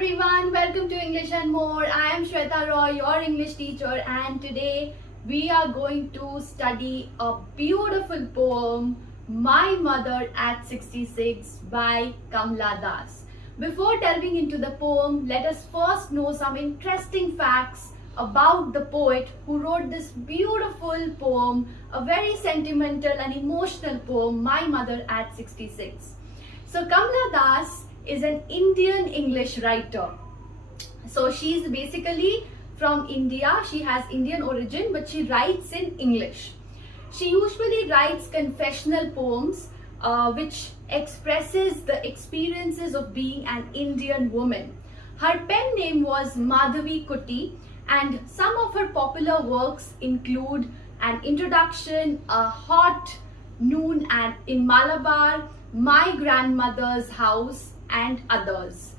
everyone, welcome to English and More. I am Shweta Roy, your English teacher, and today we are going to study a beautiful poem, My Mother at 66 by Kamla Das. Before delving into the poem, let us first know some interesting facts about the poet who wrote this beautiful poem, a very sentimental and emotional poem, My Mother at 66. So Kamla Das is an Indian English writer. So she's basically from India. She has Indian origin, but she writes in English. She usually writes confessional poems which expresses the experiences of being an Indian woman. Her pen name was Madhavi Kuti, and some of her popular works include An Introduction, A Hot Noon and in Malabar, My Grandmother's House, and others.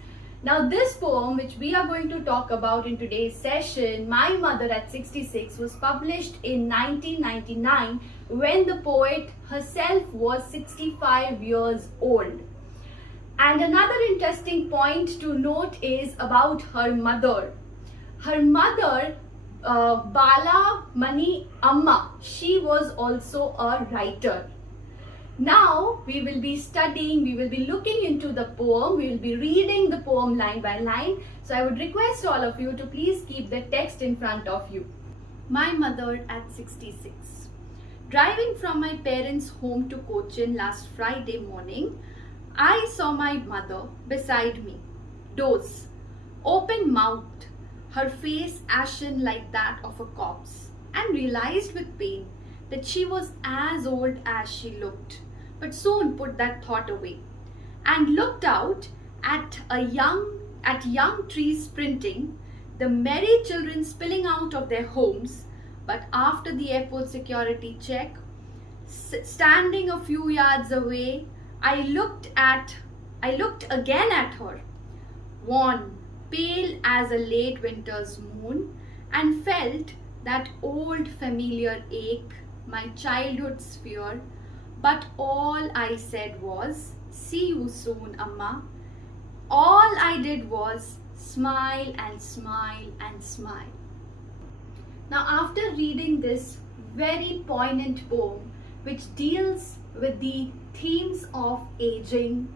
Now this poem, which we are going to talk about in today's session, My Mother at 66, was published in 1999 when the poet herself was 65 years old. And another interesting point to note is about her mother. Her mother, Bala Mani Amma, she was also a writer. Now we will be studying, we will be looking into the poem, we will be reading the poem line by line. So I would request all of you to please keep the text in front of you. My Mother at 66. Driving from my parents' home to Cochin last Friday morning, I saw my mother beside me, doze, open-mouthed, her face ashen like that of a corpse, and realized with pain that she was as old as she looked, but soon put that thought away, and looked out at young trees sprinting, the merry children spilling out of their homes. But after the airport security check, standing a few yards away, I looked again at her, worn, pale as a late winter's moon, and felt that old familiar ache, my childhood's fear. But all I said was, see you soon, Amma. All I did was smile and smile and smile. Now after reading this very poignant poem, which deals with the themes of aging,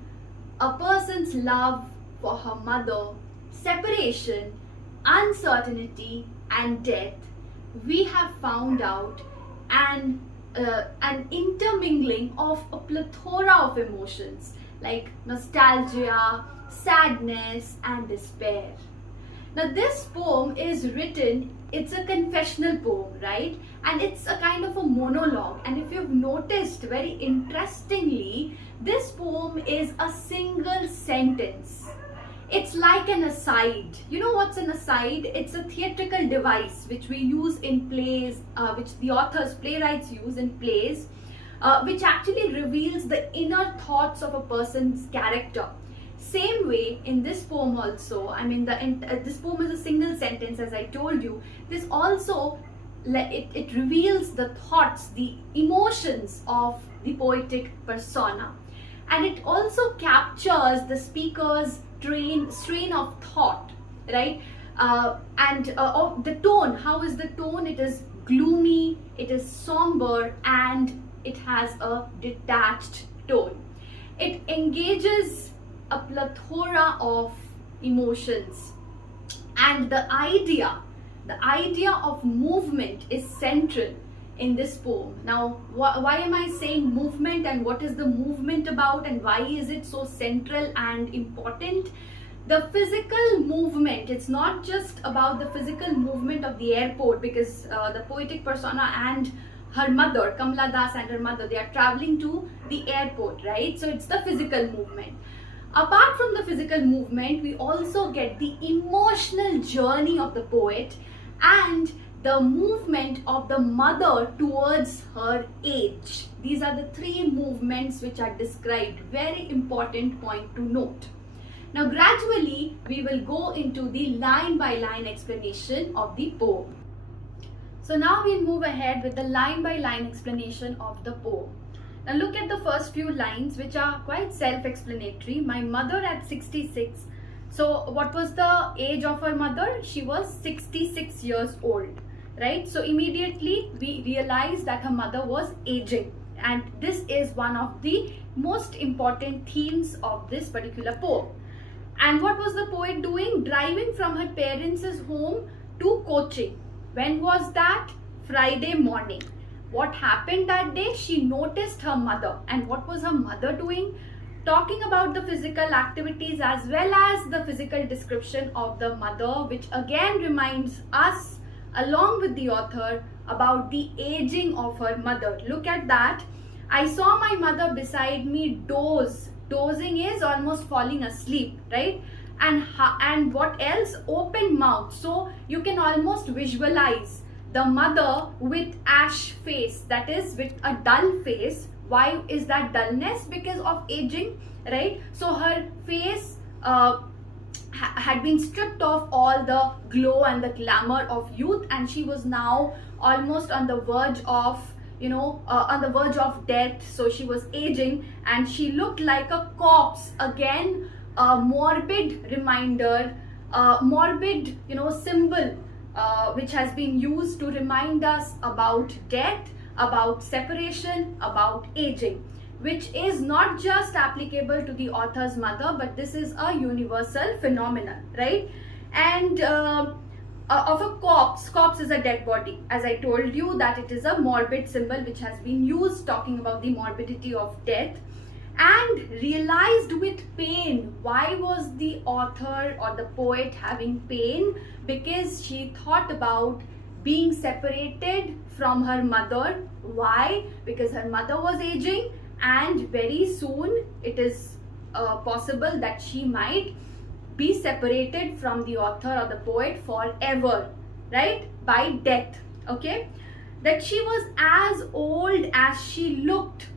a person's love for her mother, separation, uncertainty, and death, we have found out an intermingling of a plethora of emotions like nostalgia, sadness, and despair. Now this poem is written, it's a confessional poem, right? And it's a kind of a monologue. And if you've noticed, very interestingly, this poem is a single sentence. It's like an aside. You know what's an aside? It's a theatrical device which we use in plays, which the playwrights use in plays, which actually reveals the inner thoughts of a person's character. Same way in this poem also, I mean this poem is a single sentence, as I told you. This also, it reveals the thoughts, the emotions of the poetic persona. And it also captures the speaker's strain of thought, right? Of the tone. How is the tone? It is gloomy, it is somber, and it has a detached tone. It engages a plethora of emotions, and the idea of movement is central in this poem. Now, why am I saying movement, and what is the movement about, and why is it so central and important? The physical movement, it's not just about the physical movement of the airport, because the poetic persona and her mother, Kamla Das, and her mother, they are traveling to the airport, right? So it's the physical movement. Apart from the physical movement, we also get the emotional journey of the poet and the movement of the mother towards her age. These are the three movements which are described. Very important point to note. Now gradually we will go into the line by line explanation of the poem. So now we'll move ahead with the line by line explanation of the poem. Now look at the first few lines, which are quite self-explanatory. My mother at 66 So what was the age of her mother? She was 66 years old, right? So immediately we realized that her mother was aging, and this is one of the most important themes of this particular poem. And what was the poet doing? Driving from her parents' home to coaching. When was that? Friday morning. What happened that day? She noticed her mother. And what was her mother doing? Talking about the physical activities as well as the physical description of the mother, which again reminds us, along with the author, about the aging of her mother. Look at that. I saw my mother beside me doze. Dozing is almost falling asleep, right? And what else? Open mouth. So you can almost visualize the mother with ash face, that is with a dull face. Why is that dullness? Because of aging, right? So her face had been stripped of all the glow and the glamour of youth, and she was now almost on the verge of on the verge of death. So she was aging and she looked like a corpse. Again, a morbid reminder, morbid symbol which has been used to remind us about death, about separation, about aging, which is not just applicable to the author's mother, but this is a universal phenomenon, right? And of a corpse. Corpse is a dead body. As I told you that it is a morbid symbol which has been used talking about the morbidity of death. And realized with pain. Why was the author or the poet having pain? Because she thought about being separated from her mother. Why? Because her mother was aging and very soon it is possible that she might be separated from the author or the poet forever, right? By death, okay? That she was as old as she looked.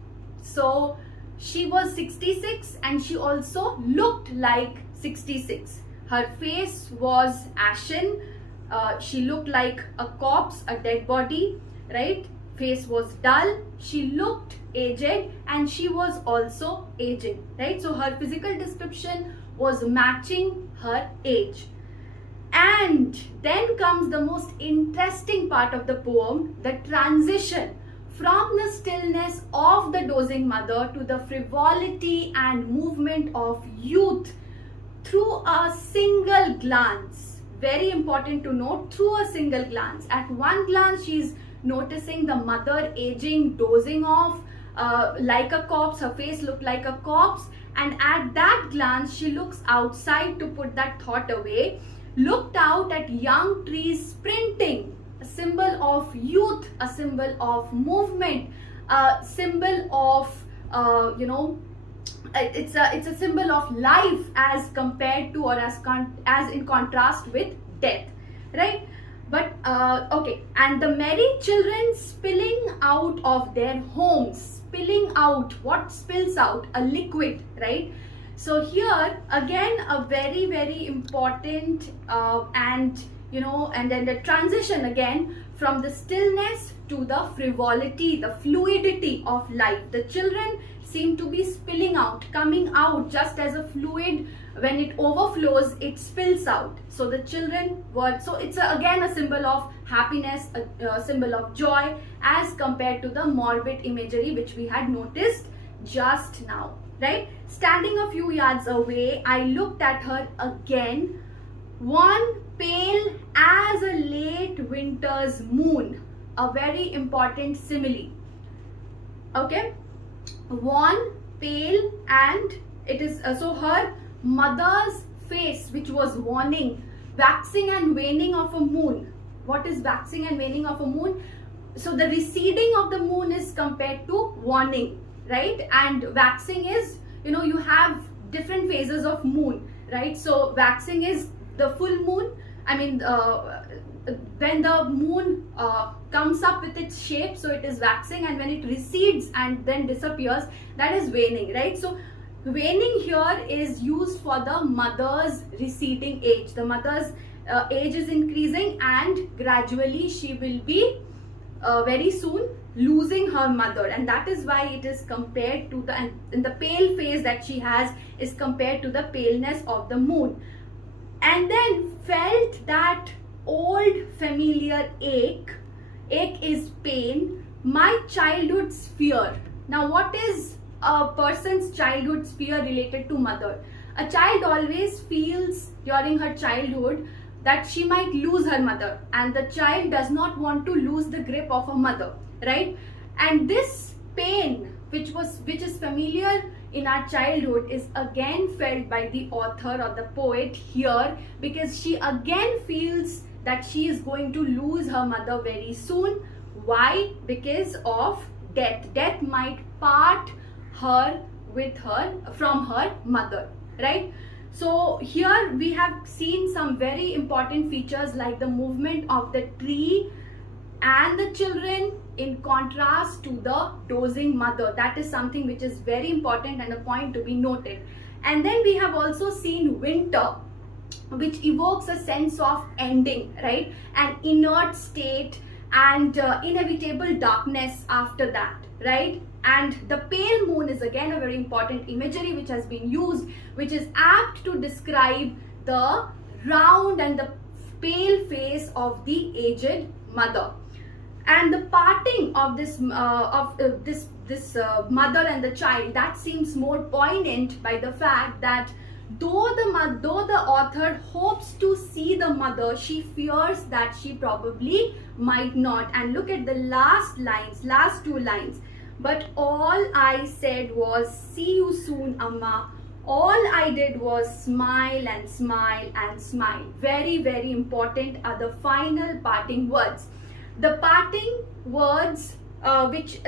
So she was 66 and she also looked like 66. Her face was ashen. She looked like a corpse, a dead body, right? Face was dull. She looked aged and she was also aging, right? So her physical description was matching her age. And then comes the most interesting part of the poem, the transition from the stillness of the dozing mother to the frivolity and movement of youth through a single glance. Very important to note, through a single glance. At one glance, she's noticing the mother aging, dozing off like a corpse. Her face looked like a corpse. And at that glance, she looks outside to put that thought away, looked out at young trees sprinting, a symbol of youth, a symbol of movement, a symbol of, it's a symbol of life as compared to or as in contrast with death, right? But, okay, and the merry children spilling out of their homes. Spilling out, what spills out? A liquid, right? So here again a very, very important and then the transition again from the stillness to the frivolity, the fluidity of life. The children seem to be spilling out, coming out just as a fluid. When it overflows, it spills out. So the children were, so it's again a symbol of happiness, a symbol of joy as compared to the morbid imagery which we had noticed just now, right? Standing a few yards away, I looked at her again, one pale as a late winter's moon. A very important simile, okay? One pale, and it is so her mother's face which was waning, waxing and waning of a moon. What is waxing and waning of a moon? So the receding of the moon is compared to waning, right? And waxing is, you have different phases of moon, right? So waxing is the full moon. I mean, when the moon comes up with its shape, so it is waxing, and when it recedes and then disappears, that is waning, right? So waning here is used for the mother's receding age. The mother's age is increasing and gradually she will be very soon losing her mother, and that is why it is compared to the, and the pale face that she has is compared to the paleness of the moon. and then felt that old familiar ache. Ache is pain. My childhood's fear. Now, what is a person's childhood's fear related to mother? A child always feels during her childhood that she might lose her mother, and the child does not want to lose the grip of a mother, right? And this pain, which is familiar in our childhood, is again felt by the author or the poet here, because she again feels that she is going to lose her mother very soon. Why? Because of death. Death might part her from her mother, right? So here we have seen some very important features like the movement of the tree and the children in contrast to the dozing mother. That is something which is very important and a point to be noted. And then we have also seen winter, which evokes a sense of ending, right? An inert state and inevitable darkness after that, right? And the pale moon is again a very important imagery which has been used, which is apt to describe the round and the pale face of the aged mother. And the parting of this mother and the child, that seems more poignant by the fact that though the author hopes to see the mother, she fears that she probably might not. And look at the last two lines. But all I said was, see you soon, Amma. All I did was smile and smile and smile. Very, very important are the final parting words. The parting words, which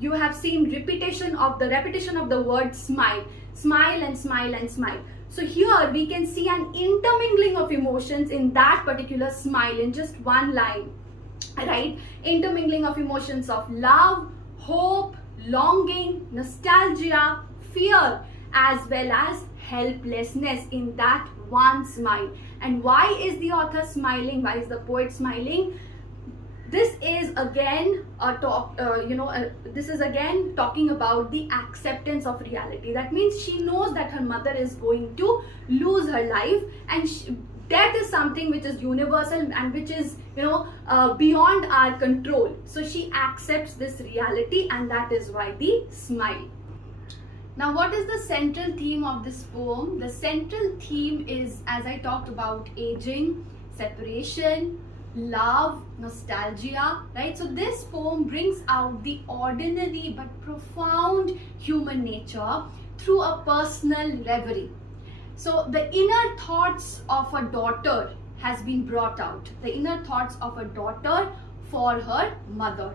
you have seen repetition of the word smile. Smile and smile and smile. So here we can see an intermingling of emotions in that particular smile in just one line, right? Intermingling of emotions of love, hope, longing, nostalgia, fear, as well as helplessness in that one smile. And why is the author smiling? Why is the poet smiling? This is again this is again talking about the acceptance of reality. That means she knows that her mother is going to lose her life, and death is something which is universal and which is beyond our control. So she accepts this reality, and that is why the smile. Now, what is the central theme of this poem? The central theme is, as I talked about, aging, separation, love, nostalgia, right? So this poem brings out the ordinary but profound human nature through a personal reverie. So the inner thoughts of a daughter has been brought out. The inner thoughts of a daughter for her mother.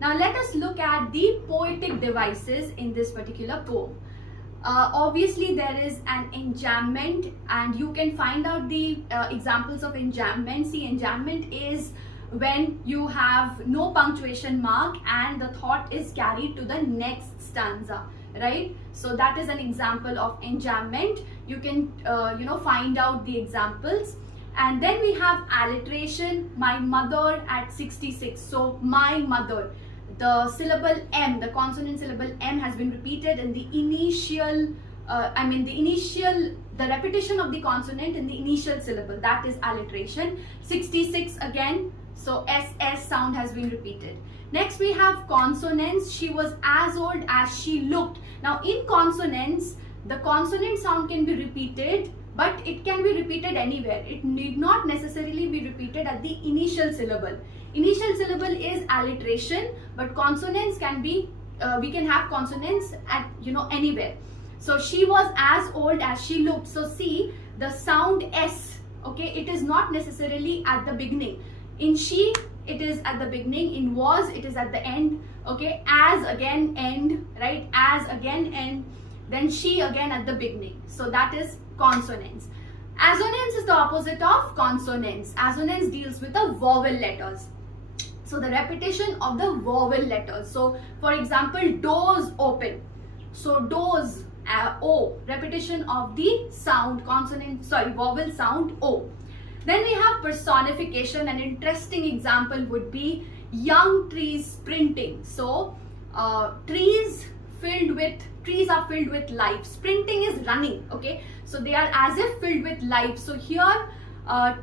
Now let us look at the poetic devices in this particular poem. Obviously there is an enjambment, and you can find out the examples of enjambment. See, enjambment is when you have no punctuation mark and the thought is carried to the next stanza, right? So that is an example of enjambment. You can find out the examples. And then we have alliteration, my mother at 66. So my mother, the syllable M, the consonant syllable M has been repeated in the initial, the repetition of the consonant in the initial syllable, that is alliteration. 66 again, so SS sound has been repeated. Next we have consonance, she was as old as she looked. Now in consonance, the consonant sound can be repeated, but it can be repeated anywhere. It need not necessarily be repeated at the initial syllable. Initial syllable is alliteration, but consonants can be, we can have consonants at anywhere. So she was as old as she looked. So see, the sound S, okay, it is not necessarily at the beginning. In she, it is at the beginning. In was, it is at the end. Okay, as again end, right? As again end. Then she again at the beginning. So that is consonants. Assonance is the opposite of consonants. Assonance deals with the vowel letters. So the repetition of the vowel letters. So for example, doors open. So doors, O, repetition of the sound, vowel sound O. Then we have personification. An interesting example would be young trees sprinting. So trees trees are filled with life. Sprinting is running, okay? So they are as if filled with life. So here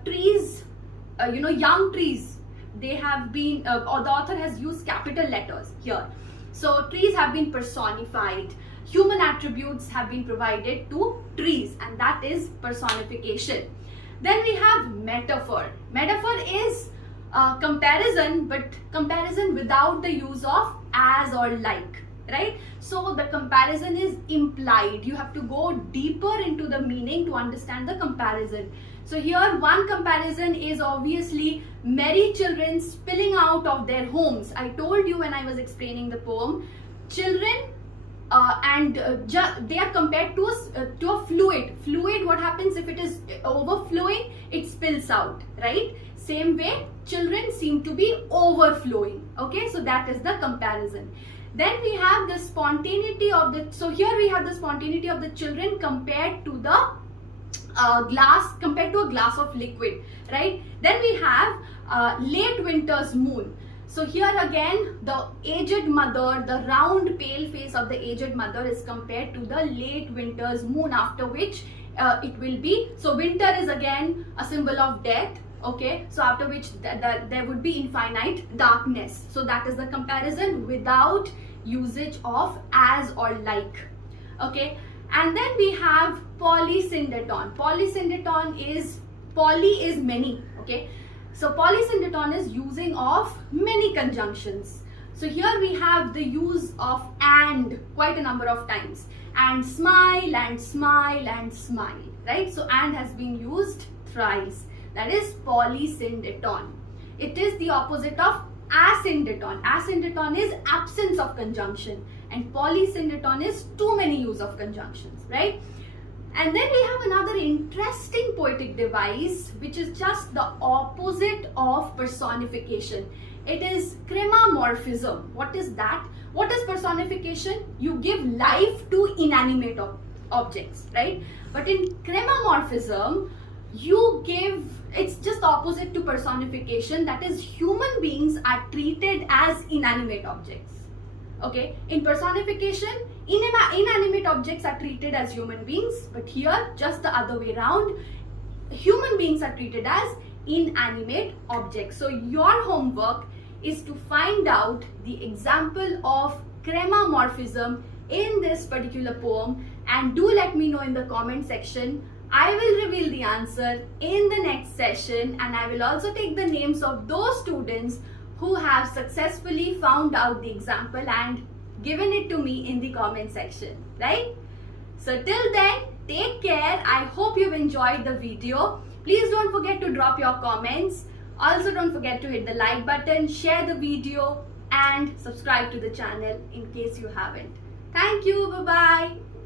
trees, young trees, they have been, or the author has used capital letters here. So trees have been personified. Human attributes have been provided to trees, and that is personification. Then we have metaphor. Metaphor is comparison, but comparison without the use of as or like, right? So the comparison is implied. You have to go deeper into the meaning to understand the comparison. So here one comparison is obviously merry children spilling out of their homes. I told you when I was explaining the poem, children they are compared to a fluid. Fluid, what happens if it is overflowing? It spills out, right? Same way, children seem to be overflowing. Okay, so that is the comparison. Then we have the spontaneity of the, so here we have the spontaneity of the children compared to the compared to a glass of liquid, right? Then we have late winter's moon. So here again, the aged mother, the round pale face of the aged mother is compared to the late winter's moon, after which it will be, so winter is again a symbol of death, okay? So after which there would be infinite darkness. So that is the comparison without usage of as or like, okay? And then we have polysyndeton. Polysyndeton is, poly is many, okay? So polysyndeton is using of many conjunctions. So here we have the use of and quite a number of times. And smile, and smile, and smile, right? So and has been used thrice. That is polysyndeton. It is the opposite of asyndeton. Asyndeton is absence of conjunction, and polysyndeton is too many use of conjunctions, right? And then we have another interesting poetic device, which is just the opposite of personification. It is cremamorphism. What is that? What is personification? You give life to inanimate objects, right? But in cremamorphism, you give, it's just opposite to personification. That is, human beings are treated as inanimate objects. Okay, in personification, inanimate objects are treated as human beings, but here just the other way around, human beings are treated as inanimate objects. So your homework is to find out the example of cremamorphism in this particular poem, and do let me know in the comment section. I will reveal the answer in the next session, and I will also take the names of those students who have successfully found out the example and given it to me in the comment section, right? So till then, take care. I hope you've enjoyed the video. Please don't forget to drop your comments. Also don't forget to hit the like button, share the video, and subscribe to the channel in case you haven't. Thank you. Bye-bye.